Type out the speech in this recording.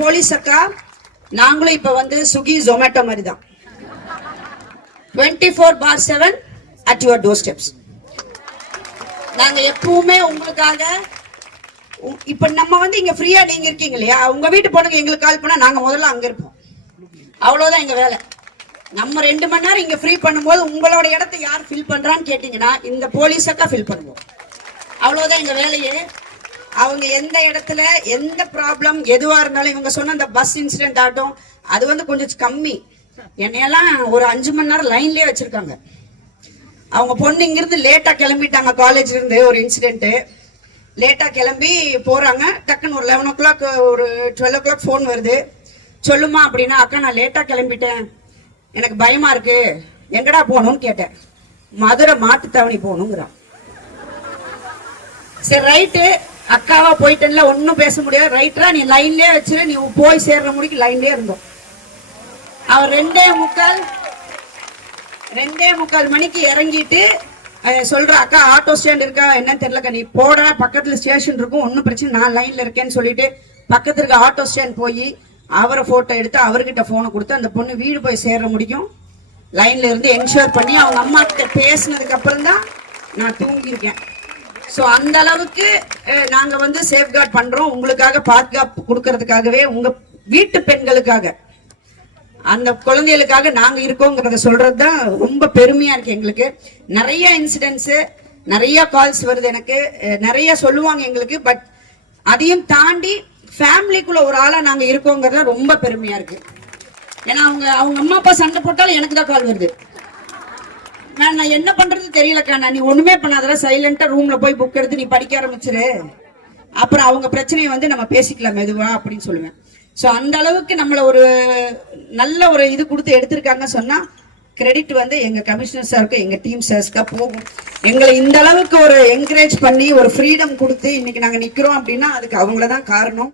Police அக்கா நாங்களும் இப்ப வந்து ஸ்விக்கி ஜொமேட்டோ மாதிரி தான் 24/7 at your doorsteps. நாங்க எப்பவுமே உங்களுக்காக இப்ப நம்ம வந்து இங்க ஃப்ரீயா நீங்க இருக்கீங்க இல்லையா, உங்க வீட்டு பொண்ணுங்க எங்களுக்கு கால் பண்ணா நாங்க முதல்ல அங்க இருப்போம். அவ்வளவுதான் எங்க வேலை. நம்ம 2 மணி நேரம் இங்க ஃப்ரீ பண்ணும்போது உங்களோட இடத்தை யார் ஃபில் பண்றான்னு கேட்டீங்கன்னா இந்த போலீஸ் அக்கா ஃபில் பண்ணுவோம். அவ்வளவுதான் எங்க வேலையே. அவங்க எந்த இடத்துல எந்த ப்ராப்ளம் எதுவா இருந்தாலும், இவங்க சொன்ன அந்த பஸ் இன்சிடென்ட் ஆகட்டும், அது வந்து கொஞ்சம் கம்மி. என்னையெல்லாம் ஒரு 5 மணி நேரம் லைன்லயே வச்சிருக்காங்க. அவங்க பொண்ணு இங்கிருந்து லேட்டா கிளம்பிட்டாங்க, காலேஜ்ல இருந்து ஒரு இன்சிடென்ட். லேட்டா கிளம்பி போறாங்க, டக்குன்னு ஒரு 11 o'clock ஒரு 12 o'clock போன் வருது. சொல்லுமா அப்படின்னா, அக்கா நான் லேட்டா கிளம்பிட்டேன், எனக்கு பயமா இருக்கு, எங்கடா போகணும்னு கேட்டேன். மதுரை மாட்டுத்தாவணி போகணுங்கிறான். சரி ரைட்டு, அக்காவா போயிட்டேன்ல, ஒன்னும் பேச முடியாது. ரைட்டரா நீ லைன்லயே வச்சிரு, நீ போய் சேர்ற முடிக்கு லைன்லயே இருந்தோம். அவர் 2:45 மணிக்கு இறங்கிட்டு சொல்ற, அக்கா ஆட்டோ ஸ்டாண்ட் இருக்கா என்னன்னு தெரியலக்கா, நீ போட பக்கத்துல ஸ்டேஷன் இருக்கும், ஒன்னும் பிரச்சனை, நான் லைன்ல இருக்கேன்னு சொல்லிட்டு பக்கத்துல இருக்க ஆட்டோ ஸ்டாண்ட் போய் அவரை போட்டோ எடுத்து அவர்கிட்ட போனை கொடுத்து அந்த பொண்ணு வீடு போய் சேர்ற முடிக்கும் லைன்ல இருந்து என்ஷூர் பண்ணி அவங்க அம்மா கிட்ட பேசினதுக்கு அப்புறம் தான் நான் தூங்கியிருக்கேன். ஸோ அந்த அளவுக்கு நாங்க வந்து சேஃப்கார்ட் பண்றோம், உங்களுக்காக பாதுகாப்பு கொடுக்கறதுக்காகவே, உங்க வீட்டு பெண்களுக்காக, அந்த குழந்தைகளுக்காக நாங்க இருக்கோங்கிறத சொல்றதுதான் ரொம்ப பெருமையா இருக்கு எங்களுக்கு. நிறைய இன்சிடென்ட்ஸ், நிறைய கால்ஸ் வருது எனக்கு, நிறைய சொல்லுவாங்க எங்களுக்கு. பட் அதையும் தாண்டி ஃபேமிலிக்குள்ள ஒரு ஆளா நாங்க இருக்கோங்கிறத ரொம்ப பெருமையா இருக்கு. ஏன்னா அவங்க அம்மா அப்பா சண்டை போட்டாலும் எனக்கு தான் கால் வருது. நான் என்ன பண்றது தெரியலக்கா, நீ ஒண்ணுமே பண்ணாத, சைலண்டா ரூம்ல போய் புக் எடுத்து நீ படிக்க ஆரம்பிச்சிரு, அப்புறம் அவங்க பிரச்சனையை வந்து நம்ம பேசிக்கலாம் மெதுவா அப்படின்னு சொல்லுவேன். சோ அந்த அளவுக்கு நம்மள ஒரு நல்ல ஒரு இது கொடுத்து எடுத்திருக்காங்க சொன்னா கிரெடிட் வந்து எங்க கமிஷனர் சாருக்கு, எங்க டீம் சார்ஸ்க்கு போகும். எங்களை இந்த அளவுக்கு ஒரு என்கரேஜ் பண்ணி ஒரு ஃப்ரீடம் கொடுத்து இன்னைக்கு நாங்க நிக்கிறோம் அப்படின்னா அதுக்கு அவங்களதான் காரணம்.